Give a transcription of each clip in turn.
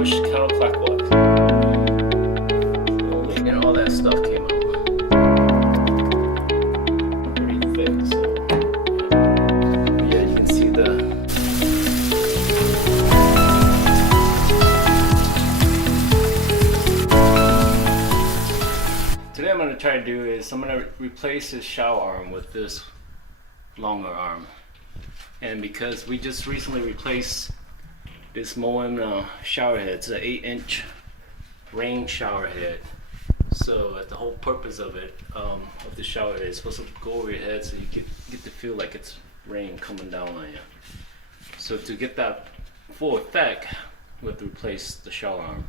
push counterclockwise. Slowly, and all that stuff came out. Pretty thick, so yeah, you can see the. Today I'm going to try to do is I'm going to replace this shower arm with this longer arm. And because we just recently replaced this Moen shower head, it's an 8-inch rain shower head. So the whole purpose of it, of the shower head, is supposed to go over your head so you get to feel like it's rain coming down on you. So to get that full effect, we have to replace the shower arm.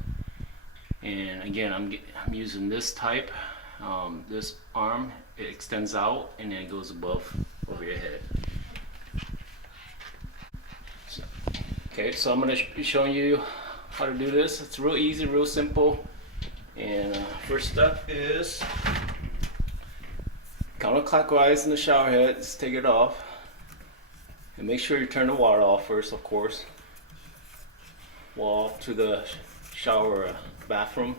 And again, I'm using this type. This arm, it extends out and then it goes above over your head. Okay, so I'm going to be showing you how to do this. It's real easy, real simple. And first step is counterclockwise in the shower head. Just take it off. And make sure you turn the water off first, of course. Well, off to the shower bathroom.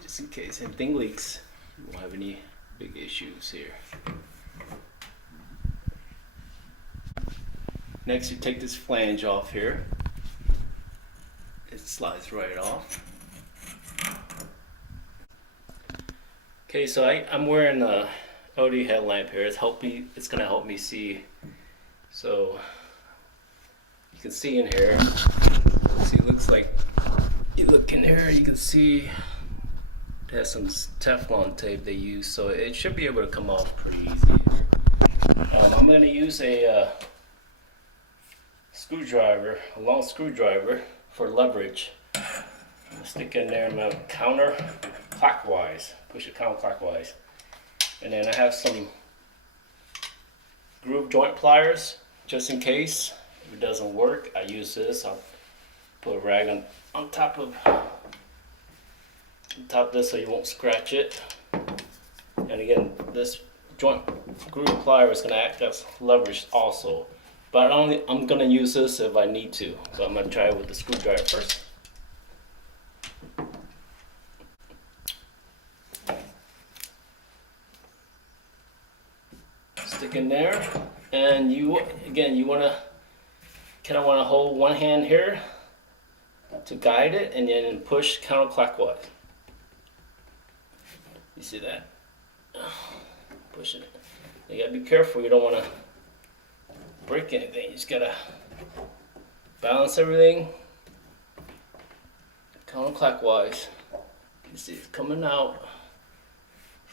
Just in case anything leaks, you won't have any big issues here. Next, you take this flange off here. It slides right off. Okay, so I'm wearing a LED headlamp here. It's going to help me see. So you can see in here. See, it looks like you look in here. You can see it has some Teflon tape they use, so it should be able to come off pretty easy. I'm going to use a screwdriver, a long screwdriver for leverage. I'm gonna stick in there and I'm counterclockwise, push it counterclockwise. And then I have some groove joint pliers just in case if it doesn't work. I use this. I'll put a rag on top of this so you won't scratch it. And again, this joint groove plier is going to act as leverage also. But I'm going to use this if I need to. So I'm going to try it with the screwdriver first. Stick in there. And you want to kind of want to hold one hand here to guide it and then push counterclockwise. You see that? Pushing it. You got to be careful. You don't want to break anything. You just gotta balance everything counterclockwise. You see it's coming out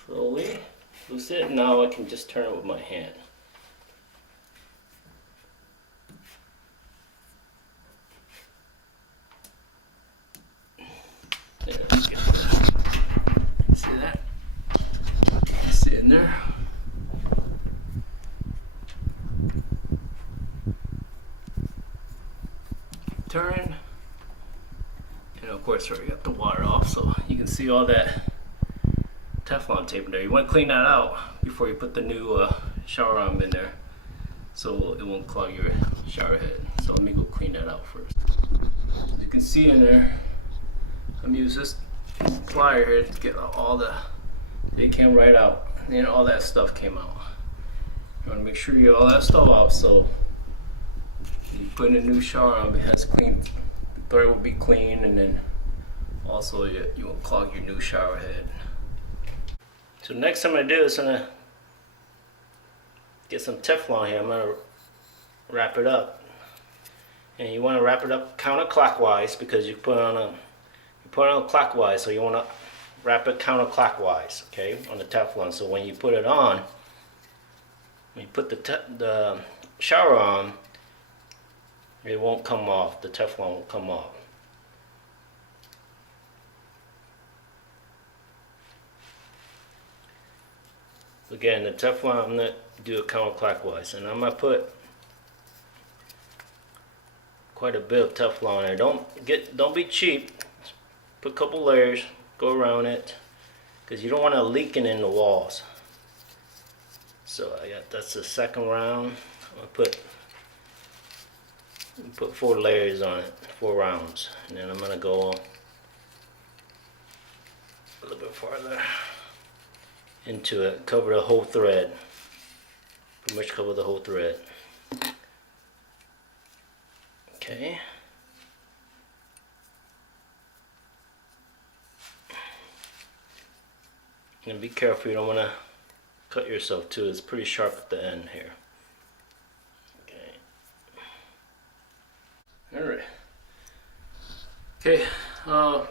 slowly. Loose it. Now I can just turn it with my hand. There, let's get that. See that? See in there? Turn, and of course we got the water off, so you can see all that Teflon tape in there. You want to clean that out before you put the new shower arm in there, so it won't clog your shower head. So let me go clean that out first. As you can see in there, I'm using this plier here to get it came right out, and all that stuff came out. You want to make sure you get all that stuff out, so you put in a new shower arm, it has clean, the thread will be clean, and then also you won't clog your new shower head. So next I'm going to do is I'm going to get some Teflon here. I'm going to wrap it up. And you want to wrap it up counterclockwise because you put it on clockwise, so you want to wrap it counterclockwise, okay, on the Teflon. So when you put it on, when you put the shower on, it won't come off. The Teflon won't come off. Again, the Teflon, I'm going to do it counterclockwise, and I'm going to put quite a bit of Teflon there. Don't be cheap. Put a couple layers, go around it, because you don't want it leaking in the walls. So that's the second round. I'm going to put and put 4 layers on it, 4 rounds, and then I'm gonna go a little bit farther into it, cover the whole thread, pretty much cover the whole thread. Okay. And be careful, you don't want to cut yourself too. It's pretty sharp at the end here. Okay. Alright. Okay, go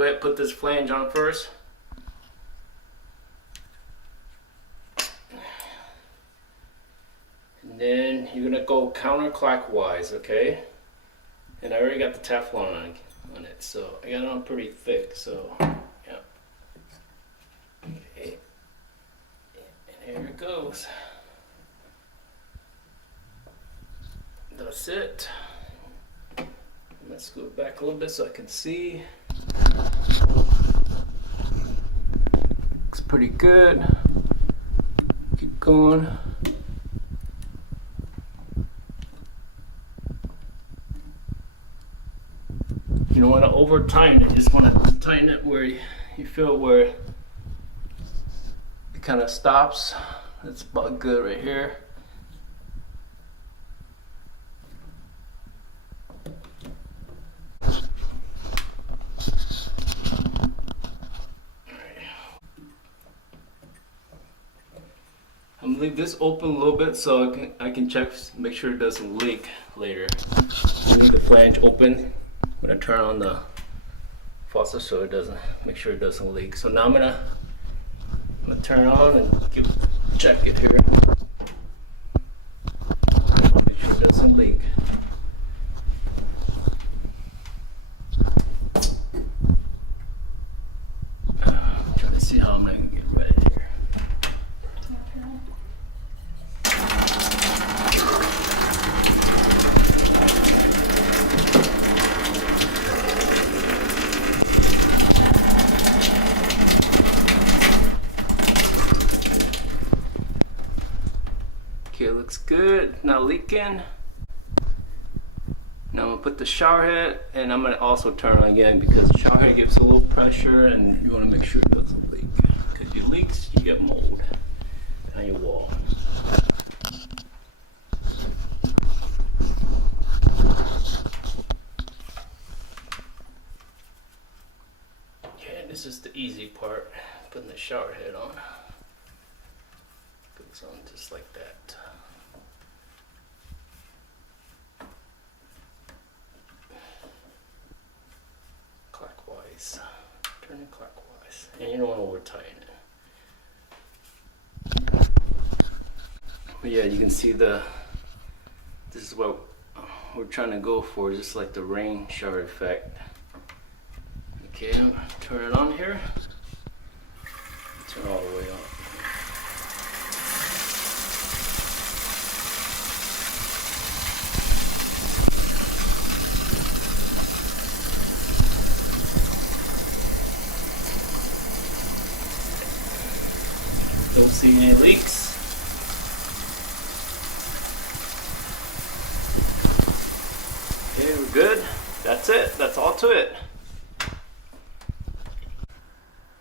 ahead and put this flange on first. And then you're going to go counterclockwise, okay? And I already got the Teflon on it, so I got it on pretty thick, so yeah. Okay. And here it goes. That's it. Let's go back a little bit so I can see. Looks pretty good. Keep going. You don't want to over tighten it, you just want to tighten it where you feel where it kind of stops. That's about good right here. I'm gonna leave this open a little bit so I can check, make sure it doesn't leak later. I leave the flange open when I turn on the faucet so it doesn't, make sure it doesn't leak. So now I'm gonna turn it on and check it here. Make sure it doesn't leak. I'm trying to see how I'm gonna get ready here. Okay, it looks good, not leaking. Now I'm gonna put the shower head, and I'm gonna also turn on again because the shower head gives a little pressure and you wanna make sure it doesn't leak. Because if it leaks, you get mold on your wall. Okay, this is the easy part, putting the shower head on. Goes on just like that. Clockwise, turning clockwise, and you don't want to over tighten it. But yeah, you can see this is what we're trying to go for, just like the rain shower effect. Okay, I'm gonna turn it on here. Turn all the way on. Don't see any leaks. Okay, we're good. That's it. That's all to it.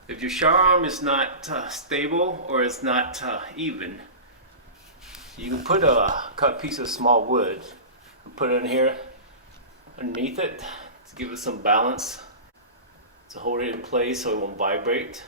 If your shower arm is not stable or it's not even, you can put a cut piece of small wood and put it in here underneath it to give it some balance, to hold it in place so it won't vibrate.